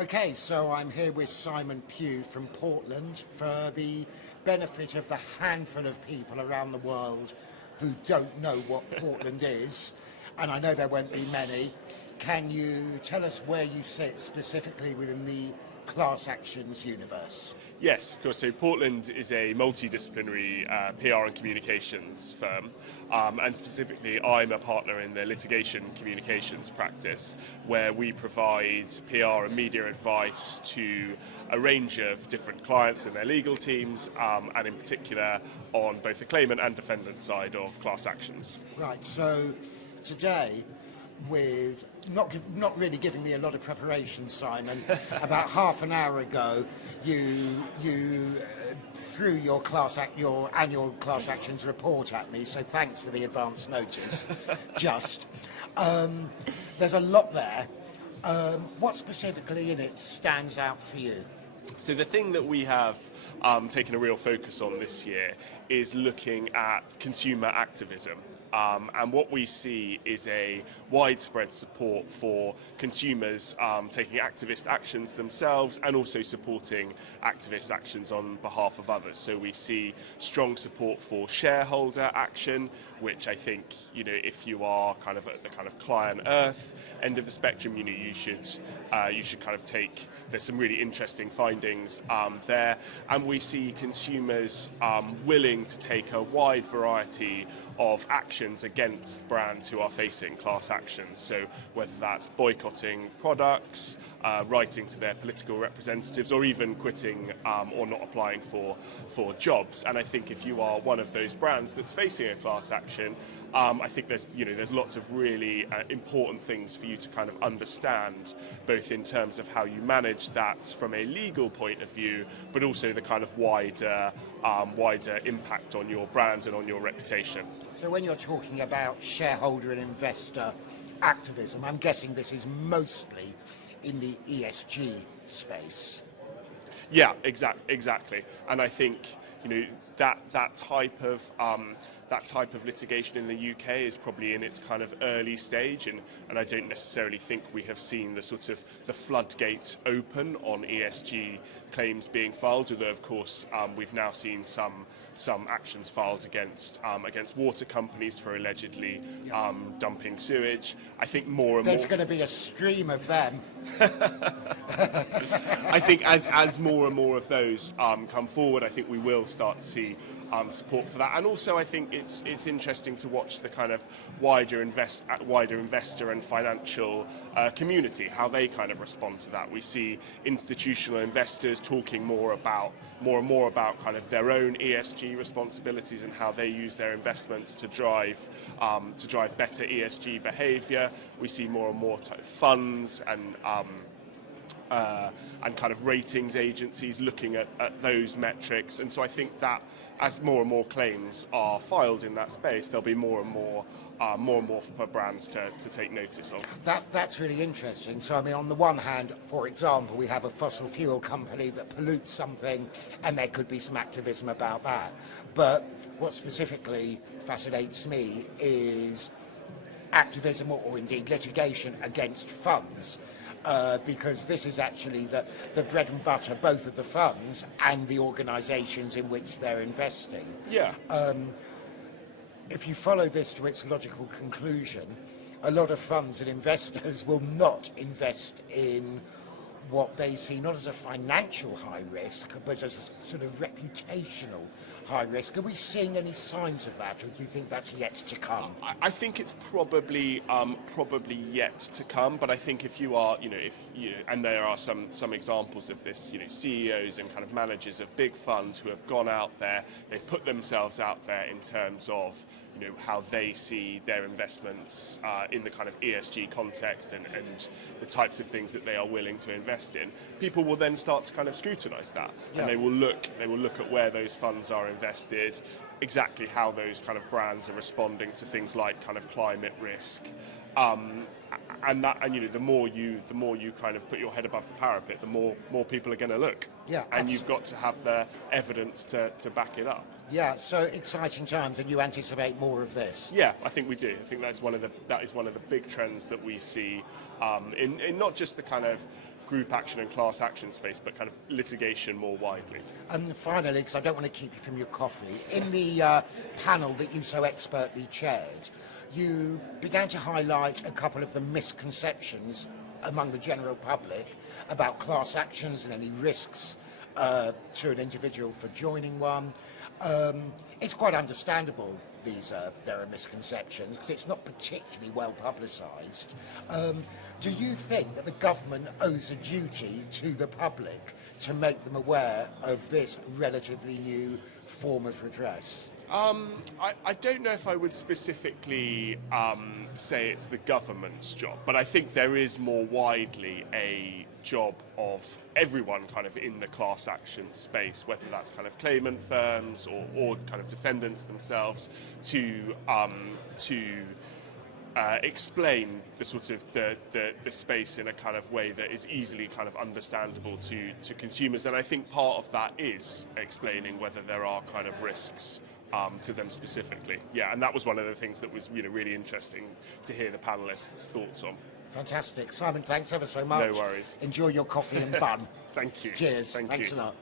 Okay, so I'm here with Simon Pugh from Portland for the benefit of the handful of people around the world who don't know what Portland is, and I know there won't be many. Can you tell us where you sit specifically within the class actions universe? Yes, of course. So Portland is a multidisciplinary PR and communications firm, and specifically I'm a partner in the litigation communications practice, where we provide PR and media advice to a range of different clients and their legal teams, and in particular on both the claimant and defendant side of class actions. Right, so today, with not really giving me a lot of preparation, Simon, about half an hour ago, you threw your annual class actions report at me. So thanks for the advance notice. There's a lot there. What specifically in it stands out for you? So the thing that we have taken a real focus on this year is looking at consumer activism. And what we see is a widespread support for consumers taking activist actions themselves and also supporting activist actions on behalf of others. So we see strong support for shareholder action, which I think, if you are kind of at the kind of client earth end of the spectrum, you should kind of take. There's some really interesting findings there, and we see consumers willing to take a wide variety of actions against brands who are facing class actions. So whether that's boycotting products, writing to their political representatives, or even quitting or not applying for jobs. And I think if you are one of those brands that's facing a class action, I think there's lots of really important things for you to kind of understand, both in terms of how you manage that from a legal point of view, but also the kind of wider impact on your brand and on your reputation. So when you're talking about shareholder and investor activism, I'm guessing this is mostly in the ESG space. Yeah, exactly. And I think that type of litigation in the UK is probably in its kind of early stage, and I don't necessarily think we have seen the floodgates open on ESG claims being filed, although of course we've now seen some actions filed against water companies for allegedly dumping sewage. I think more and more. There's going to be a stream of them. I think as more and more of those come forward, I think we will start to see support for that. And also I think it's interesting to watch the kind of wider investor and financial community, how they kind of respond to that. We see institutional investors talking more and more about kind of their own ESG responsibilities and how they use their investments to drive better ESG behaviour. We see more and more funds and kind of ratings agencies looking at those metrics. And so I think that as more and more claims are filed in that space, there'll be more and more for brands to take notice of. That's really interesting. So I mean, on the one hand, for example, we have a fossil fuel company that pollutes something, and there could be some activism about that. But what specifically fascinates me is activism or indeed litigation against funds. Because this is actually the bread and butter, both of the funds and the organisations in which they're investing. Yeah. If you follow this to its logical conclusion, a lot of funds and investors will not invest in what they see not as a financial high risk, but as a sort of reputational high risk. Are we seeing any signs of that, or do you think that's yet to come? I think it's probably yet to come. But I think if you are, and there are some examples of this, CEOs and kind of managers of big funds who have gone out there, they've put themselves out there in terms of how they see their investments in the kind of ESG context and the types of things that they are willing to invest in. People will then start to kind of scrutinise that, and they will look at where those funds are invested, exactly how those kind of brands are responding to things like kind of climate risk, and the more you kind of put your head above the parapet, the more people are going to look. Yeah, and absolutely. You've got to have the evidence to back it up. Yeah, so exciting times, and you anticipate more of this? Yeah, I think we do. I think that is one of the big trends that we see in not just the kind of group action and class action space, but kind of litigation more widely. And finally, because I don't want to keep you from your coffee, in the panel that you so expertly chaired, you began to highlight a couple of the misconceptions among the general public about class actions and any risks to an individual for joining one. It's quite understandable there are misconceptions because it's not particularly well publicised. Do you think that the government owes a duty to the public to make them aware of this relatively new form of redress? I don't know if I would specifically say it's the government's job, but I think there is more widely a job of everyone kind of in the class action space, whether that's kind of claimant firms or kind of defendants themselves, to explain the sort of the space in a kind of way that is easily kind of understandable to consumers. And I think part of that is explaining whether there are kind of risks to them specifically. Yeah, and that was one of the things that was really interesting to hear the panelists' thoughts on. Fantastic. Simon, thanks ever so much. No worries. Enjoy your coffee and bun. Thank you. Cheers. Thanks a lot.